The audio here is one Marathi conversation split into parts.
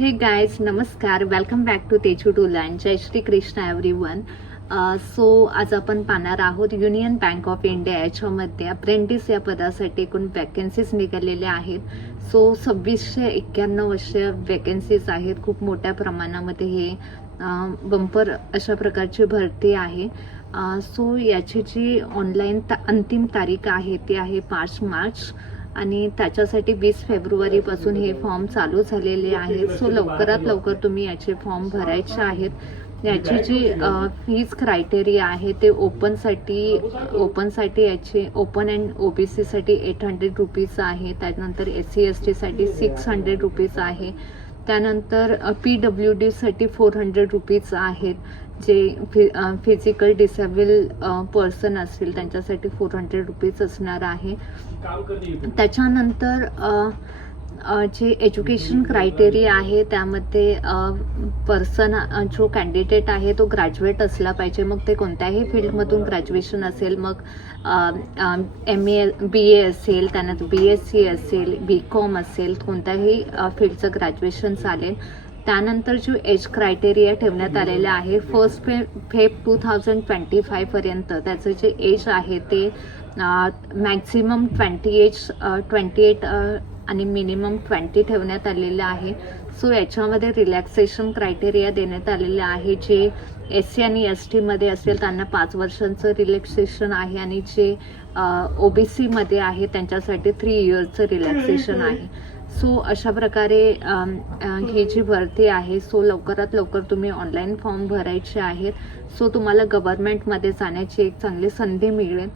हे गाइज नमस्कार, welcome back to Teju to learn. जय श्री कृष्ण एव्हरीवन. सो आज आपण पाहणार आहोत युनियन बँक ऑफ इंडिया याच्यामध्ये अप्रेंटिस या पदासाठी एकूण वॅकन्सीज निघालेल्या आहेत. सो 2691 अशा वॅकन्सीज आहेत. खूप मोठ्या प्रमाणामध्ये हे बंपर अशा प्रकारची भरती आहे. सो याची जी ऑनलाईन अंतिम तारीख आहे ती आहे 5 मार्च आणि त्याच्यासाठी 20 फेब्रुवारीपासून हे फॉर्म चालू झालेले आहेत. सो लवकरात लवकर तुम्ही याचे फॉर्म भरायचे आहेत. याची जी फीज क्रायटेरिया आहे ते ओपनसाठी याची ओपन अँड ओबीसीसाठी 800 रुपीज आहे. त्यानंतर SC/ST साठी 600 रुपीज आहे. त्यानंतर PWD साठी 400 रुपीज आहेत. जे फिजिकल डिसेबल पर्सन असतील त्यांच्यासाठी 400 रुपीज असणार आहे. त्याच्यानंतर जे एज्युकेशन क्रायटेरिया आहे त्यामध्ये पर्सन जो कॅन्डिडेट आहे तो ग्रॅज्युएट असला पाहिजे. मग ते कोणत्याही फील्डमधून ग्रॅज्युएशन असेल, मग MA BA असेल, त्यानंतर BSc असेल, BCom असेल, कोणत्याही फील्डचं ग्रॅज्युएशन चालेल. त्यानंतर जो एज क्रायटेरिया ठेवण्यात आलेला आहे 1 फेब 2025 पर्यंत त्याचं जे एज आहे ते मॅक्झिमम 28 आणि मिनिमम 20 ठेवण्यात आलेलं आहे. सो याच्यामध्ये रिलॅक्सेशन क्रायटेरिया देण्यात आलेले आहे. जे SC आणि ST मध्ये असेल त्यांना 5 वर्षांचं रिलॅक्सेशन आहे आणि जे OBC मध्ये आहे त्यांच्यासाठी 3 इयर्सचं रिलॅक्सेशन आहे. सो अशा प्रकारे ही जी भरती आहे सो लवकरात लवकर तुम्ही ऑनलाईन फॉर्म भरायचे आहेत. सो तुम्हाला गव्हर्नमेंटमध्ये जाण्याची एक चांगली संधी मिळेल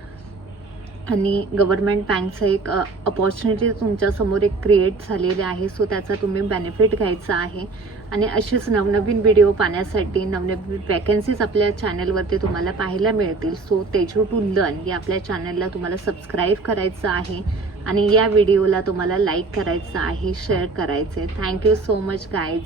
आणि गव्हर्नमेंट बँकचं एक अपॉर्च्युनिटी तुमच्यासमोर एक क्रिएट झालेली आहे. सो त्याचा तुम्ही बेनिफिट घ्यायचा आहे. आणि अशीच नवनवीन व्हिडिओ पाहण्यासाठी नवनवीन वॅकन्सीज आपल्या चॅनलवरती तुम्हाला पाहायला मिळतील. सो तेजू टू लर्न या आपल्या चॅनलला तुम्हाला सबस्क्राईब करायचं आहे आणि या व्हिडिओला तुम्हाला लाईक करायचं आहे, शेअर करायचं आहे. Thank you so much guys.